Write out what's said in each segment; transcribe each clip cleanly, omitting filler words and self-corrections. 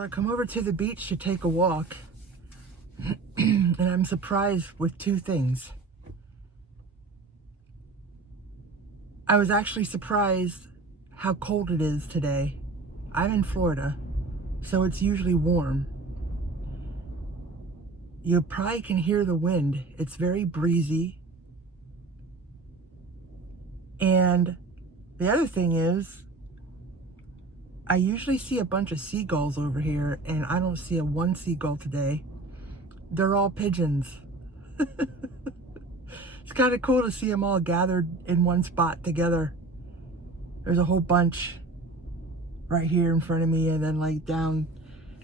So I come over to the beach to take a walk, and I'm surprised with two things. I was actually surprised how cold it is today. I'm in Florida, so it's usually warm. You probably can hear the wind. It's very breezy. And the other thing is, I usually see a bunch of seagulls over here, and I don't see one seagull today. They're all pigeons. It's kind of cool to see them all gathered in one spot together. There's a whole bunch right here in front of me, and then like down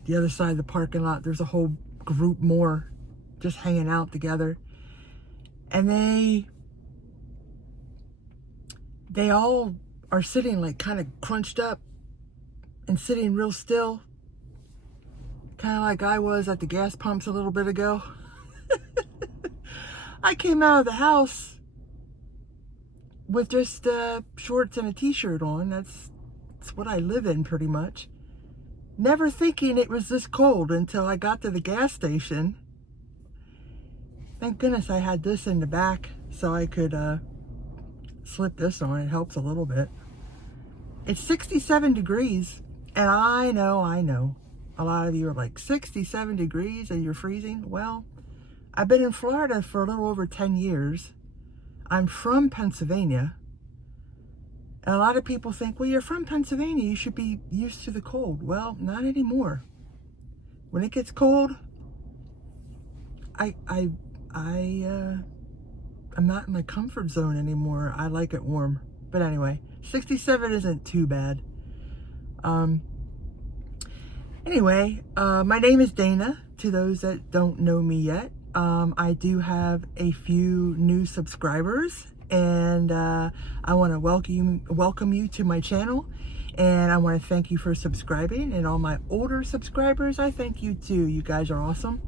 the other side of the parking lot, there's a whole group more just hanging out together. And they all are sitting like kind of crunched up and sitting real still, kind of like I was at the gas pumps a little bit ago. I came out of the house with just shorts and a t-shirt on. That's what I live in pretty much. Never thinking it was this cold until I got to the gas station. Thank goodness I had this in the back so I could slip this on. It helps a little bit. It's 67 degrees, and I know. A lot of you are like, 67 degrees and you're freezing? Well, I've been in Florida for a little over 10 years. I'm from Pennsylvania. And a lot of people think, well, you're from Pennsylvania, you should be used to the cold. Well, not anymore. When it gets cold, I'm not in my comfort zone anymore. I like it warm. But anyway, 67 isn't too bad. Anyway, my name is Dana, to those that don't know me yet. I do have a few new subscribers, and I want to welcome you to my channel, and I want to thank you for subscribing. And all my older subscribers, I thank you too. You guys are awesome.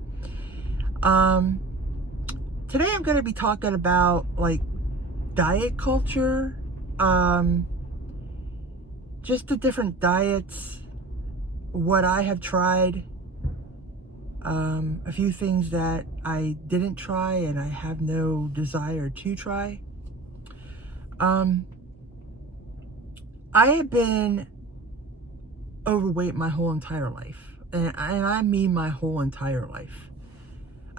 Today I'm going to be talking about like diet culture, just the different diets, what I have tried, a few things that I didn't try and I have no desire to try. I have been overweight my whole entire life, and I mean my whole entire life.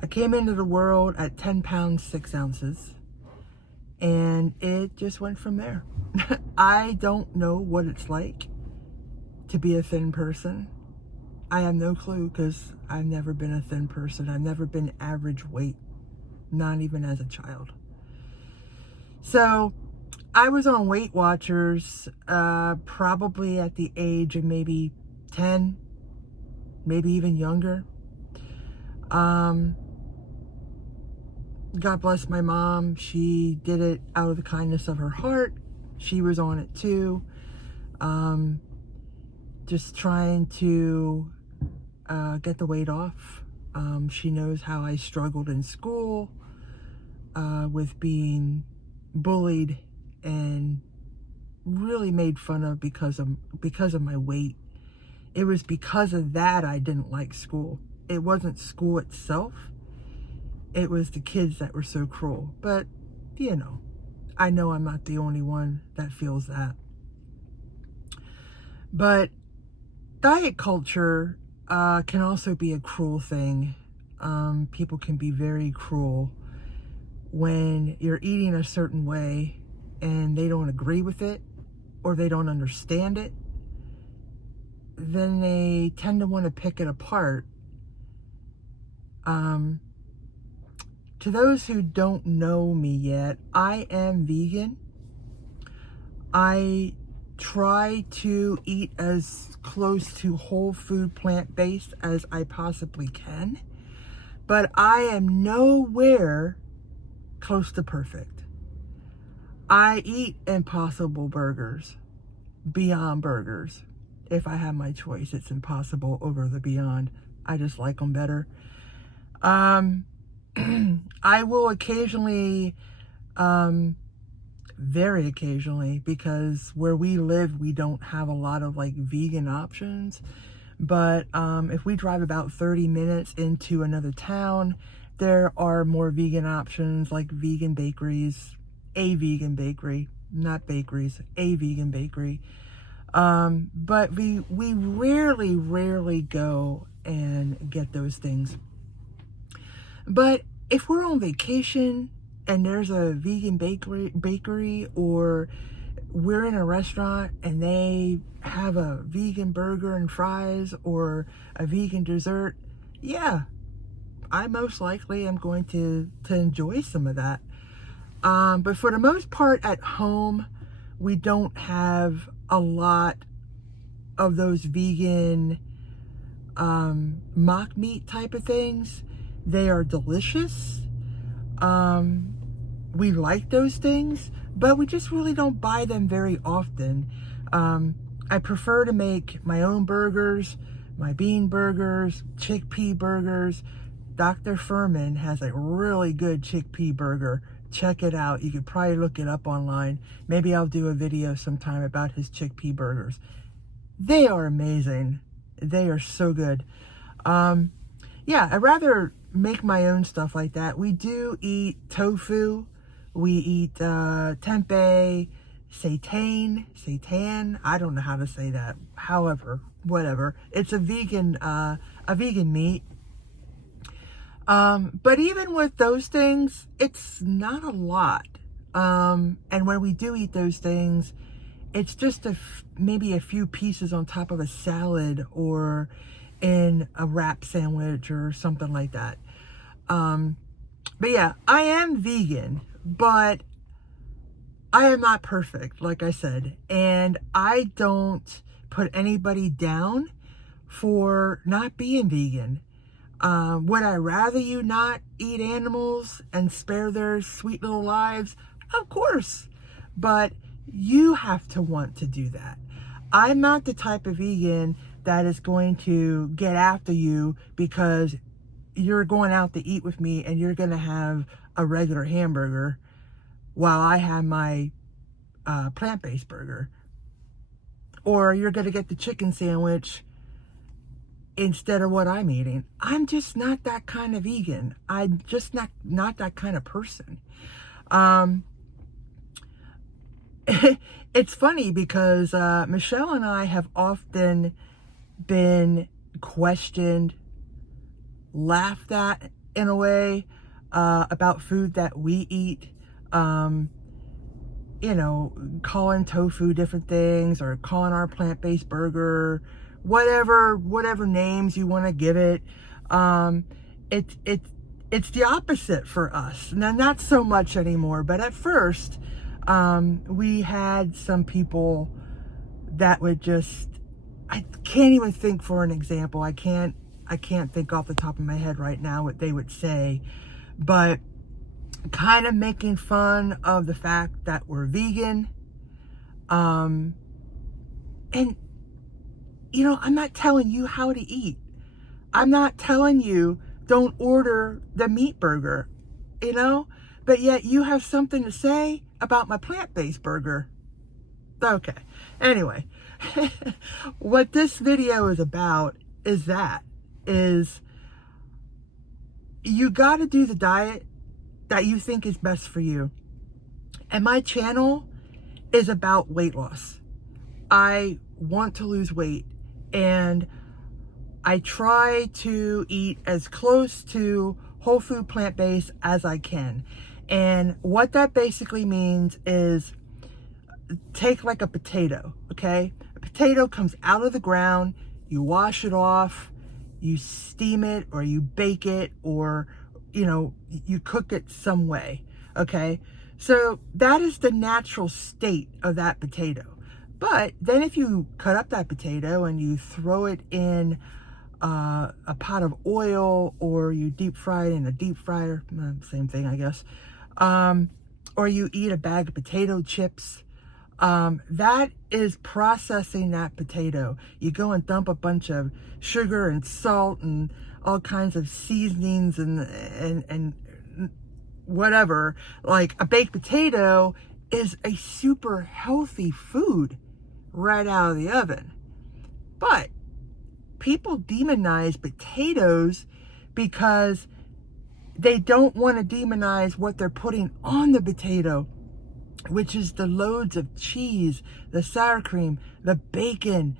I came into the world at 10 pounds 6 ounces, and it just went from there. I don't know what it's like to be a thin person. I have no clue, because I've never been a thin person. I've never been average weight, not even as a child. So I was on Weight Watchers probably at the age of maybe 10, maybe even younger. God bless my mom. She did it out of the kindness of her heart. She was on it too. Just trying to get the weight off. She knows how I struggled in school with being bullied and really made fun of because of my weight. It was because of that I didn't like school. It wasn't school itself. It was the kids that were so cruel. But, you know, I know I'm not the only one that feels that. But diet culture can also be a cruel thing. People can be very cruel when you're eating a certain way and they don't agree with it or they don't understand it. Then they tend to want to pick it apart. To those who don't know me yet, I am vegan. I try to eat as close to whole food plant-based as I possibly can, but I am nowhere close to perfect. I eat Impossible burgers, Beyond burgers. If I have my choice, it's Impossible over the Beyond. I just like them better. I will occasionally, very occasionally, because where we live, we don't have a lot of like vegan options. But if we drive about 30 minutes into another town, there are more vegan options like vegan bakeries, a vegan bakery, not bakeries, a vegan bakery. But we rarely go and get those things. But if we're on vacation and there's a vegan bakery, or we're in a restaurant and they have a vegan burger and fries or a vegan dessert, yeah, I most likely am going to enjoy some of that. But for the most part at home, we don't have a lot of those vegan mock meat type of things. They are delicious. We like those things, but we just really don't buy them very often. I prefer to make my own burgers, my bean burgers, chickpea burgers. Dr. Furman has a really good chickpea burger. Check it out. You could probably look it up online. Maybe I'll do a video sometime about his chickpea burgers. They are amazing. They are so good. Yeah, I'd rather make my own stuff like that. We do eat tofu. We eat tempeh, seitan. I don't know how to say that. However, whatever. It's a vegan meat. But even with those things, it's not a lot. And when we do eat those things, it's just maybe a few pieces on top of a salad or in a wrap sandwich or something like that. But yeah, I am vegan, but I am not perfect, like I said, and I don't put anybody down for not being vegan. Would I rather you not eat animals and spare their sweet little lives? Of course, but you have to want to do that. I'm not the type of vegan that is going to get after you because you're going out to eat with me and you're going to have a regular hamburger while I have my plant-based burger. Or you're going to get the chicken sandwich instead of what I'm eating. I'm just not that kind of vegan. I'm just not that kind of person. It's funny because Michelle and I have often been questioned, laughed at in a way, about food that we eat. You know, calling tofu different things or calling our plant-based burger whatever names you want to give it. It's the opposite for us. Now, not so much anymore, but at first, we had some people that would just, I can't even think for an example. I can't think off the top of my head right now what they would say, but kind of making fun of the fact that we're vegan. And you know, I'm not telling you how to eat. I'm not telling you don't order the meat burger, you know, but yet you have something to say about my plant-based burger. Okay. Anyway, what this video is about is you got to do the diet that you think is best for you. And my channel is about weight loss. I want to lose weight, and I try to eat as close to whole food plant-based as I can. And what that basically means is take like a potato, okay? A potato comes out of the ground, you wash it off, you steam it or you bake it, or you know, you cook it some way, okay? So that is the natural state of that potato. But then if you cut up that potato and you throw it in a pot of oil, or you deep fry it in a deep fryer, same thing, I guess, or you eat a bag of potato chips, that is processing that potato. You go and dump a bunch of sugar and salt and all kinds of seasonings and whatever. Like a baked potato is a super healthy food right out of the oven. But people demonize potatoes because they don't want to demonize what they're putting on the potato, which is the loads of cheese, the sour cream, the bacon,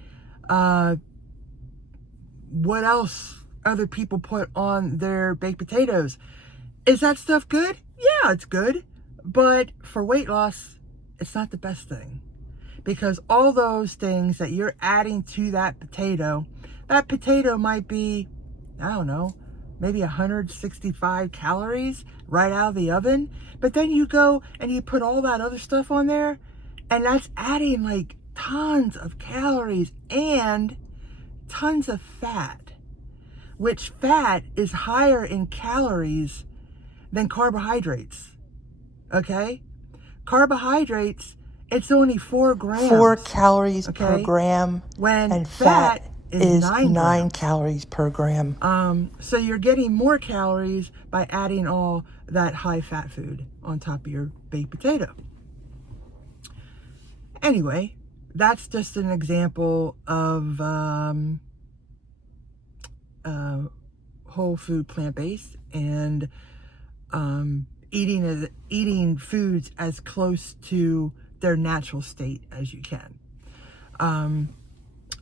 what else other people put on their baked potatoes. Is that stuff good? Yeah, it's good. But for weight loss, it's not the best thing. Because all those things that you're adding to that potato might be, I don't know, maybe 165 calories right out of the oven. But then you go and you put all that other stuff on there, and that's adding like tons of calories and tons of fat, which fat is higher in calories than carbohydrates. Okay? Carbohydrates, it's only 4 grams. 4 calories per gram. When and fat is 9 grams. calories per gram. So you're getting more calories by adding all that high fat food on top of your baked potato. Anyway, that's just an example of whole food, plant-based, and eating foods as close to their natural state as you can.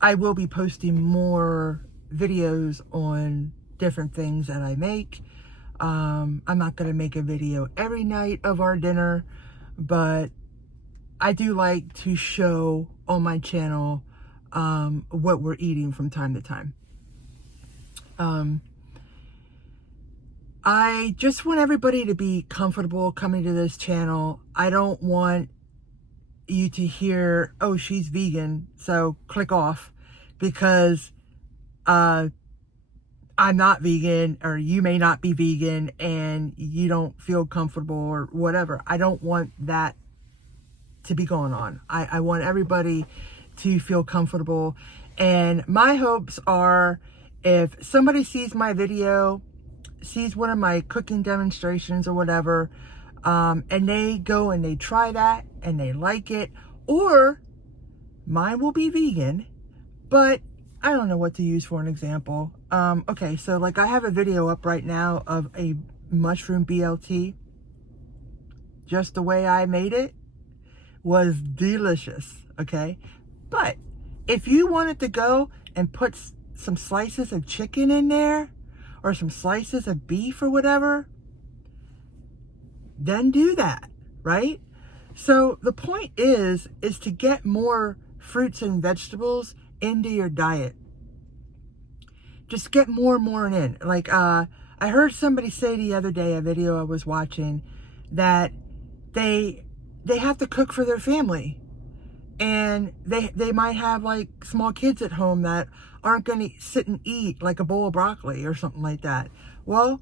I will be posting more videos on different things that I make. I'm not going to make a video every night of our dinner, but I do like to show on my channel what we're eating from time to time. I just want everybody to be comfortable coming to this channel. I don't want you to hear, oh, she's vegan, so click off, because I'm not vegan, or you may not be vegan and you don't feel comfortable or whatever. I don't want that to be going on. I want everybody to feel comfortable. And my hopes are, if somebody sees my video, sees one of my cooking demonstrations or whatever, and they go and they try that and they like it, or mine will be vegan, but I don't know what to use for an example. Okay, so like I have a video up right now of a mushroom BLT. Just the way I made it was delicious, okay? But if you wanted to go and put some slices of chicken in there, or some slices of beef or whatever, then do that, right? So the point is to get more fruits and vegetables into your diet. Just get more and more in. Like, I heard somebody say the other day, a video I was watching, that they have to cook for their family. And they might have like small kids at home that aren't going to sit and eat like a bowl of broccoli or something like that. Well,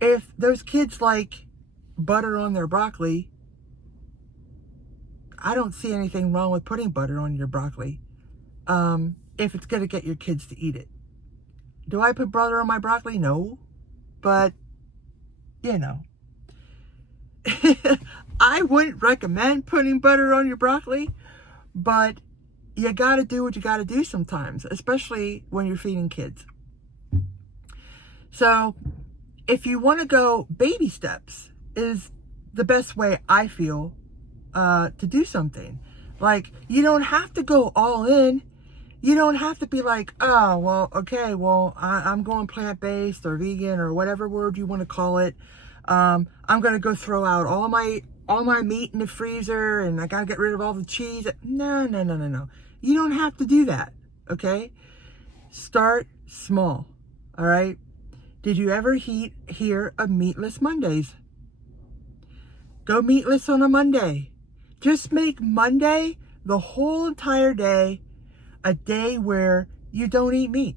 if those kids like butter on their broccoli, I don't see anything wrong with putting butter on your broccoli, if it's going to get your kids to eat it. Do I put butter on my broccoli? No. But, you know. I wouldn't recommend putting butter on your broccoli, but you got to do what you got to do sometimes, especially when you're feeding kids. So if you want to go, baby steps is the best way, I feel, to do something. Like, you don't have to go all in. You don't have to be like, oh, well, okay, well, I'm going plant-based or vegan or whatever word you want to call it. I'm going to go throw out all my meat in the freezer, and I got to get rid of all the cheese. No. You don't have to do that, okay? Start small, all right? Did you ever hear of Meatless Mondays? Go meatless on a Monday. Just make Monday, the whole entire day, a day where you don't eat meat.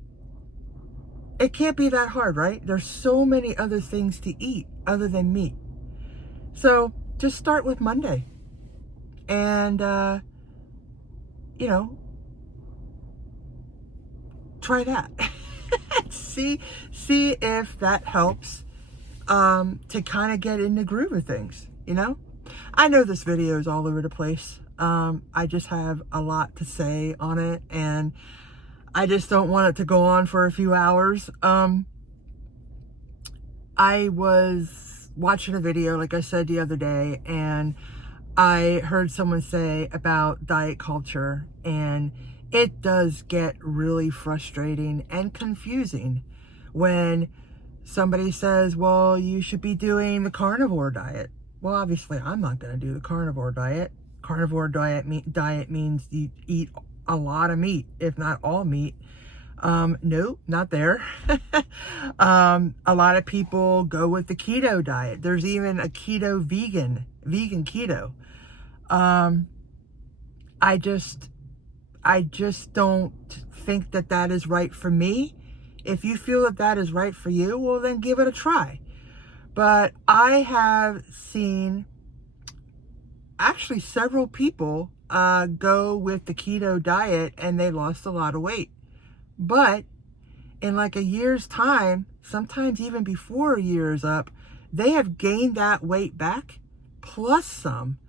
It can't be that hard, right? There's so many other things to eat other than meat. So just start with Monday. And, you know, try that. see if that helps to kind of get in the groove of things, you know? I know this video is all over the place. I just have a lot to say on it, and I just don't want it to go on for a few hours. I was watching a video, like I said the other day, and I heard someone say about diet culture, and it does get really frustrating and confusing when somebody says, well, you should be doing the carnivore diet. Well, obviously, I'm not going to do the carnivore diet. Carnivore diet means you eat a lot of meat, if not all meat. No, not there. A lot of people go with the keto diet. There's even a keto vegan keto. I just don't think that that is right for me. If you feel that that is right for you, well, then give it a try. But I have seen actually several people go with the keto diet and they lost a lot of weight. But in like a year's time, sometimes even before a year is up, they have gained that weight back plus some,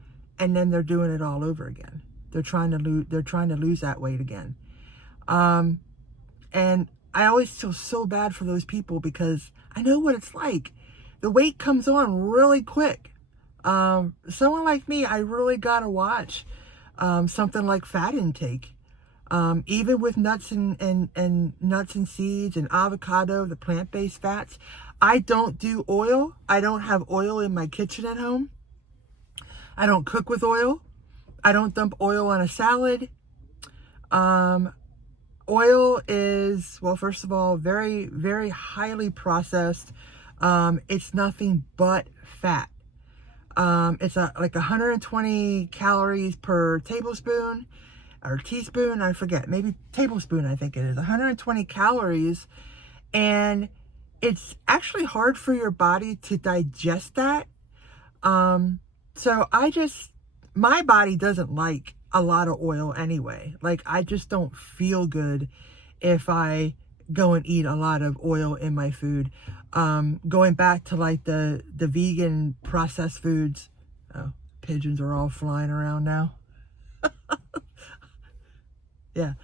and then they're doing it all over again. They're trying to lose that weight again. And I always feel so bad for those people because I know what it's like. The weight comes on really quick. Someone like me, I really gotta watch something like fat intake. Even with nuts and nuts and seeds and avocado, the plant-based fats. I don't do oil. I don't have oil in my kitchen at home. I don't cook with oil. I don't dump oil on a salad. Oil is, well, first of all, very, very highly processed. It's nothing but fat. It's like 120 calories per tablespoon or teaspoon. I forget, maybe tablespoon, I think it is. 120 calories. And it's actually hard for your body to digest that. So my body doesn't like a lot of oil anyway. Like, I just don't feel good if I go and eat a lot of oil in my food. Going back to like the vegan processed foods. Oh, pigeons are all flying around now. Yeah.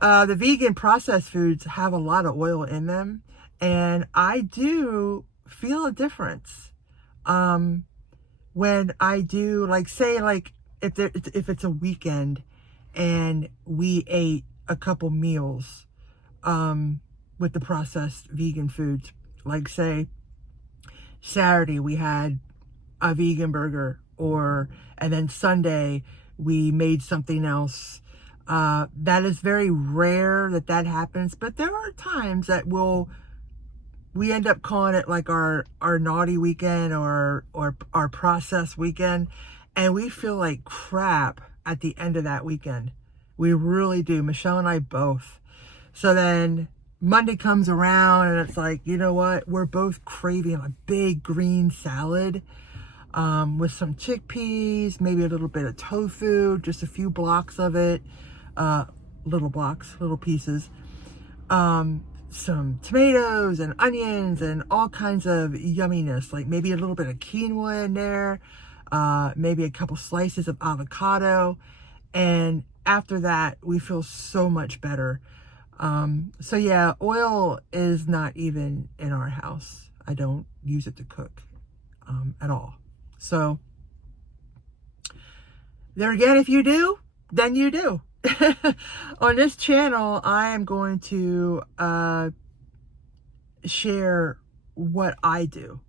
The vegan processed foods have a lot of oil in them, and I do feel a difference. When I do, like, say, like, if it's a weekend and we ate a couple meals with the processed vegan foods, like, say, Saturday we had a vegan burger, and then Sunday we made something else. That is very rare that happens, but there are times that we end up calling it like our naughty weekend or our processed weekend, and we feel like crap at the end of that weekend. We really do. Michelle and I both. So then Monday comes around and it's like, you know what? We're both craving a big green salad with some chickpeas, maybe a little bit of tofu, just a few blocks of it, little pieces. Some tomatoes and onions and all kinds of yumminess, like maybe a little bit of quinoa in there, maybe a couple slices of avocado. And after that, we feel so much better. So yeah, oil is not even in our house. I don't use it to cook at all. So there again, if you do, then you do. On this channel, I am going to share what I do,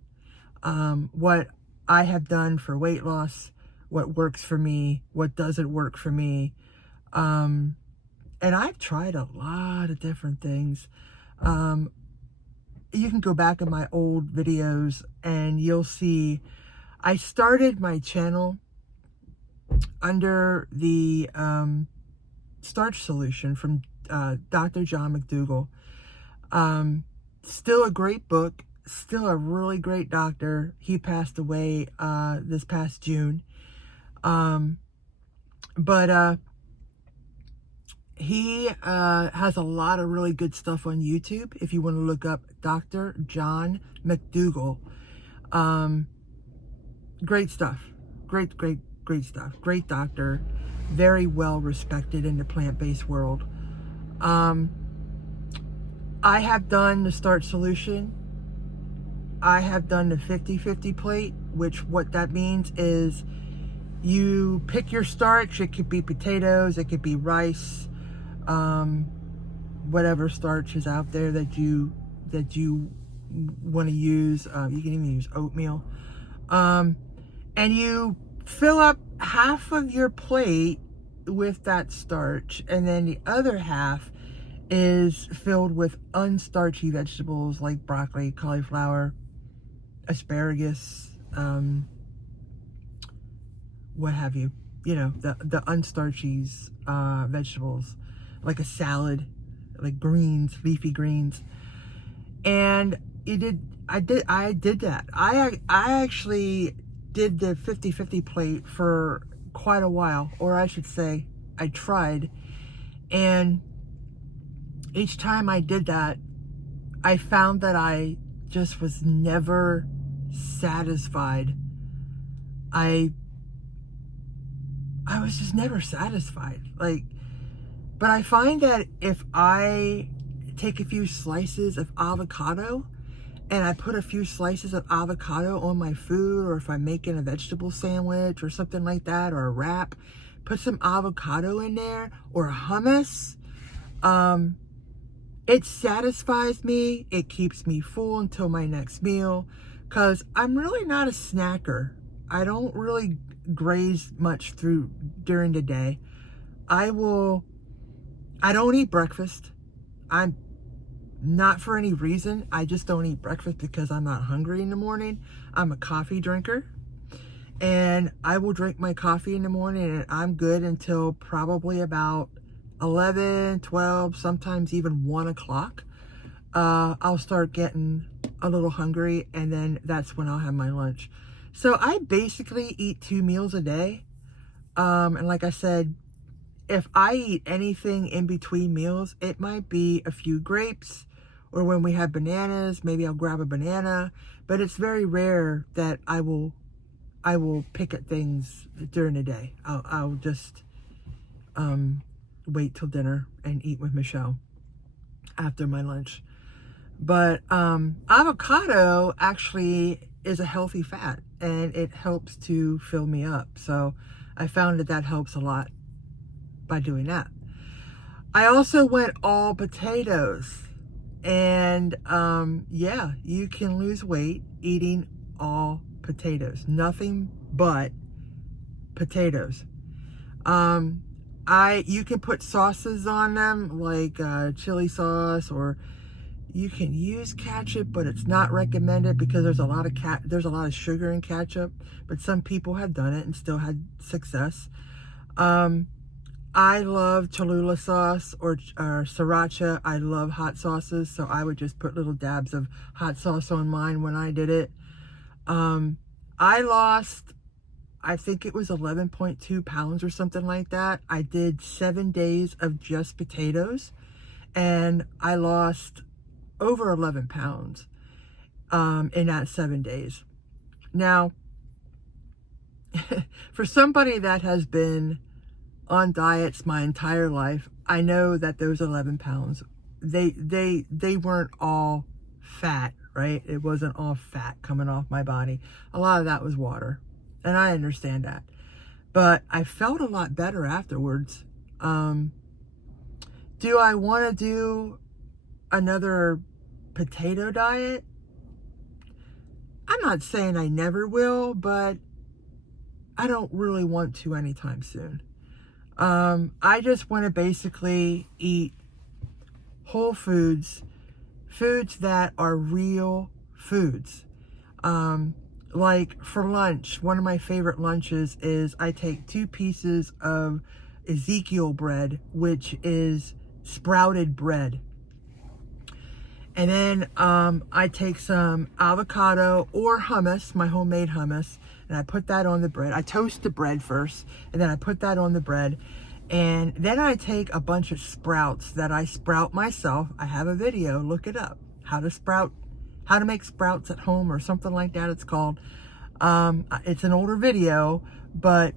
what I have done for weight loss, what works for me, what doesn't work for me. And I've tried a lot of different things. You can go back in my old videos and you'll see I started my channel under the Starch Solution from Dr. John McDougall. Still a great book, still a really great doctor. He passed away this past June. But he has a lot of really good stuff on YouTube. If you want to look up Dr. John McDougall. Great stuff. Great stuff. Great doctor. Very well respected in the plant-based world. I have done the starch solution. I have done the 50-50 plate, which what that means is you pick your starch. It could be potatoes, it could be rice, whatever starch is out there that you want to use. You can even use oatmeal. And you fill up half of your plate with that starch, and then the other half is filled with unstarchy vegetables like broccoli, cauliflower, asparagus, what have you. You know, the unstarchy vegetables, like a salad, like greens, leafy greens. And I did that. I actually did the 50-50 plate for quite a while, or I should say I tried, and each time I did that, I found that I just was never satisfied. I was just never satisfied. But I find that if I take a few slices of avocado and I put a few slices of avocado on my food, or if I'm making a vegetable sandwich or something like that, or a wrap, put some avocado in there, or hummus, it satisfies me. It keeps me full until my next meal, because I'm really not a snacker. I don't really graze much during the day. I don't eat breakfast. I'm not for any reason. I just don't eat breakfast because I'm not hungry in the morning. I'm a coffee drinker, and I will drink my coffee in the morning, and I'm good until probably about 11, 12, sometimes even 1 o'clock. I'll start getting a little hungry, and then that's when I'll have my lunch. So I basically eat 2 meals a day. And like I said, if I eat anything in between meals, it might be a few grapes, or when we have bananas, maybe I'll grab a banana, but it's very rare that I will pick at things during the day. I'll just wait till dinner and eat with Michelle after my lunch. But avocado actually is a healthy fat, and it helps to fill me up. So I found that helps a lot by doing that. I also went all potatoes, and yeah, you can lose weight eating all potatoes. Nothing but potatoes. You can put sauces on them, like chili sauce, or you can use ketchup, but it's not recommended because there's a lot of sugar in ketchup. But some people have done it and still had success. I love Cholula sauce or sriracha. I love hot sauces, so I would just put little dabs of hot sauce on mine when I did it. I lost, I think it was 11.2 pounds or something like that. I did 7 days of just potatoes, and I lost over 11 pounds in that 7 days. Now, for somebody that has been on diets my entire life, I know that those 11 pounds, they weren't all fat, right? It wasn't all fat coming off my body. A lot of that was water, and I understand that. But I felt a lot better afterwards. Do I want to do another potato diet? I'm not saying I never will, but I don't really want to anytime soon. I just want to basically eat whole foods that are real foods. Like for lunch, one of my favorite lunches is I take 2 pieces of Ezekiel bread, which is sprouted bread. And then I take some avocado or hummus, my homemade hummus, and I put that on the bread. I toast the bread first, and then I put that on the bread. And then I take a bunch of sprouts that I sprout myself. I have a video, look it up. How to make sprouts at home, or something like that it's called. It's an older video, but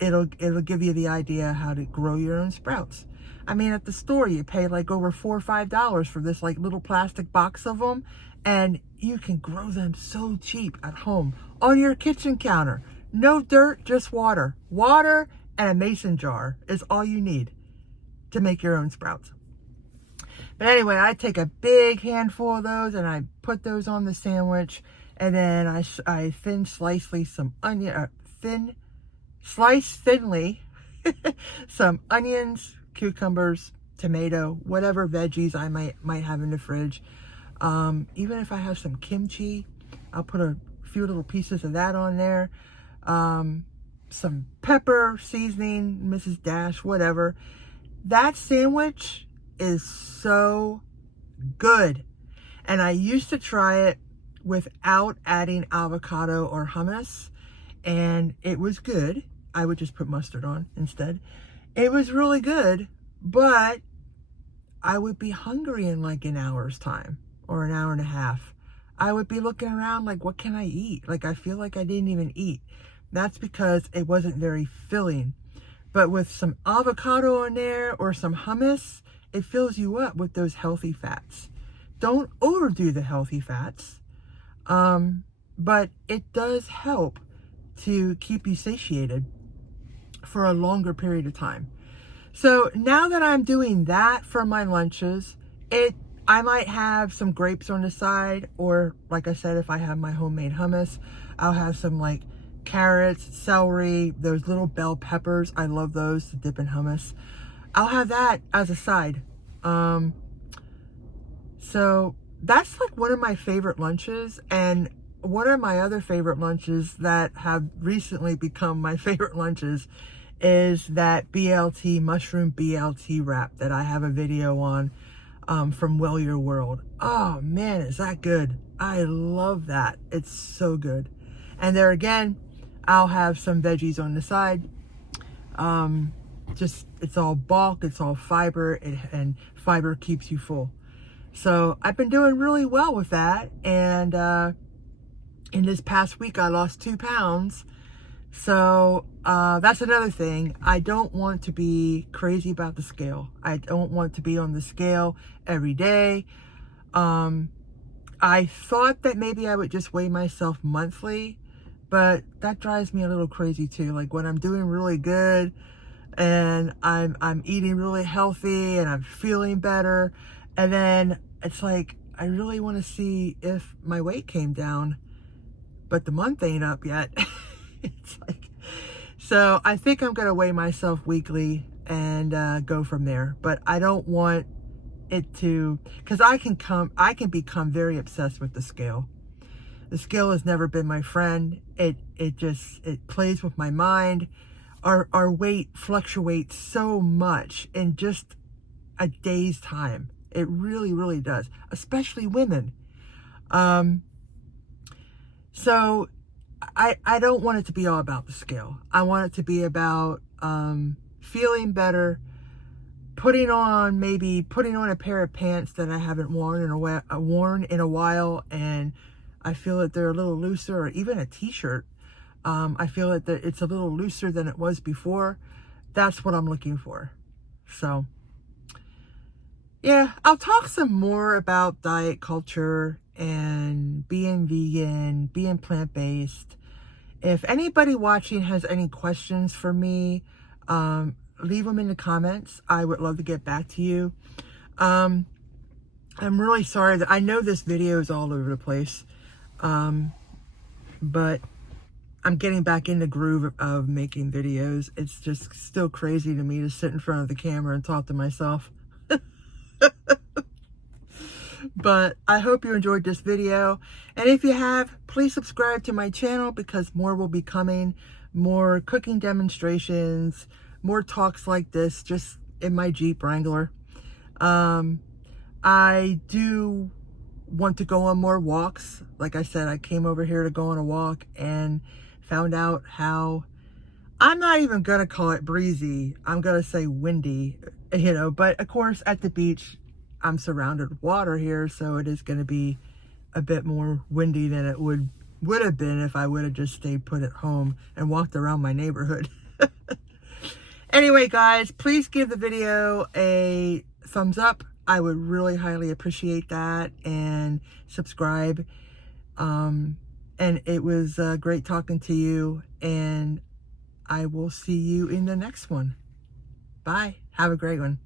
it'll give you the idea how to grow your own sprouts. I mean, at the store, you pay like over $4 or $5 for this like little plastic box of them, and you can grow them so cheap at home on your kitchen counter. No dirt, just water. Water and a mason jar is all you need to make your own sprouts. But anyway, I take a big handful of those and I put those on the sandwich, and then I thin slice some onion, slice thinly some onions, cucumbers, tomato, whatever veggies I might have in the fridge. Even if I have some kimchi, I'll put a few little pieces of that on there. Some pepper, seasoning, Mrs. Dash, whatever. That sandwich is so good. And I used to try it without adding avocado or hummus, and it was good. I would just put mustard on instead. It was really good, but I would be hungry in like an hour's time or an hour and a half. I would be looking around like, what can I eat? Like, I feel like I didn't even eat. That's because it wasn't very filling. But with some avocado in there or some hummus, it fills you up with those healthy fats. Don't overdo the healthy fats, but it does help to keep you satiated for a longer period of time. So now that I'm doing that for my lunches, I might have some grapes on the side, or like I said, if I have my homemade hummus, I'll have some like carrots, celery, those little bell peppers. I love those to dip in hummus. I'll have that as a side. So that's like one of my favorite lunches. And one of my other favorite lunches that have recently become my favorite lunches is that BLT, mushroom BLT wrap that I have a video on from Well Your World. Oh man, is that good. I love that. It's so good. And there again, I'll have some veggies on the side. It's all bulk, it's all fiber, and fiber keeps you full. So I've been doing really well with that. And in this past week, I lost 2 pounds. So that's another thing. I don't want to be crazy about the scale. I don't want to be on the scale every day. I thought that maybe I would just weigh myself monthly, but that drives me a little crazy too. Like when I'm doing really good and I'm eating really healthy and I'm feeling better, and then it's like I really want to see if my weight came down, but the month ain't up yet. It's like, so I think I'm gonna weigh myself weekly and go from there. But I don't want it to, because I can become very obsessed with the scale. The scale has never been my friend. It plays with my mind. Our weight fluctuates so much in just a day's time. It really, really does, especially women. So I don't want it to be all about the scale. I want it to be about feeling better, putting on a pair of pants that I haven't worn in a while, and I feel that they're a little looser, or even a t-shirt. I feel that it's a little looser than it was before. That's what I'm looking for. So yeah, I'll talk some more about diet culture and being vegan, being plant-based. If anybody watching has any questions for me, leave them in the comments. I would love to get back to you. I'm really sorry that I know this video is all over the place, but I'm getting back in the groove of making videos. It's just still crazy to me to sit in front of the camera and talk to myself. But I hope you enjoyed this video, and if you have, please subscribe to my channel, because more will be coming. More cooking demonstrations, more talks like this, just in my Jeep Wrangler. I do want to go on more walks. Like I said, I came over here to go on a walk and found out how, I'm not even gonna call it breezy, I'm gonna say windy, but of course at the beach I'm surrounded with water here, so it is going to be a bit more windy than it would have been if I would have just stayed put at home and walked around my neighborhood. Anyway, guys, please give the video a thumbs up. I would really highly appreciate that, and subscribe. And it was great talking to you, and I will see you in the next one. Bye. Have a great one.